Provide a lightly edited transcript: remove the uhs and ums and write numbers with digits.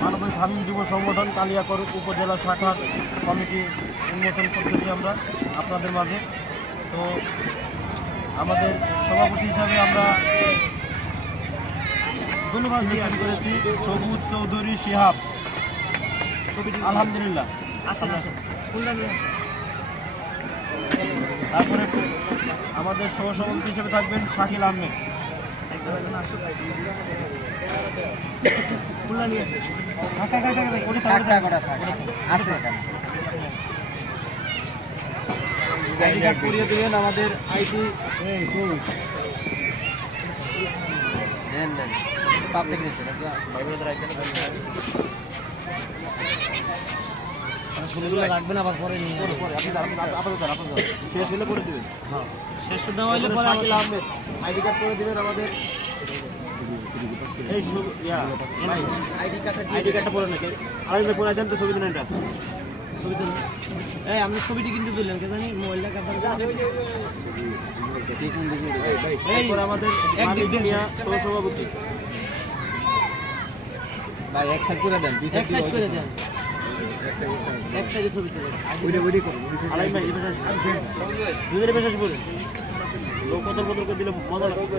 মানবিক হামিম যুব সংগঠন কালিয়াকৈর উপজেলা শাখার কমিটি উন্মোচন করতেছি আমরা আপনাদের মাঝে। তো আমাদের সভাপতি হিসাবে আমরা ধন্যবাদ নির্বাচন করেছি সবুজ চৌধুরী শিহাব। আলহামদুলিল্লাহ। তারপরে আমাদের সহসভাপতি হিসেবে থাকবেন শাকিল আহমেদ। আইডি কার্ড করিয়ে দেবেন আমাদের আইটি পাপ থেকে রাখবেন আবার পরে শেষ হলে করে দেবেন। হ্যাঁ, শেষ দেওয়া হলে পরে শাকিল আহমেদ আইডি কার্ড করে দেবেন আমাদের। এই আইডি কার্ডটা পরে নাকি আরেকটা পরে দেন তো ছবি দিন। এটা ছবি তুলুন। এই আপনি ছবিটি কিন্তু তুললেন কে জানি মোবাইলটা এরপর আমাদের মালিক মিয়া সহসভাপতি। ভাই এক সাইড করে দেন, এক সাইড করে দেন, এক সাইডে ছবি তুলেন। আলাই ভাই এই পাশে আসবেন, দুজনের পাশে আসবেন। লোক কত করে দিলে মজা লাগবে।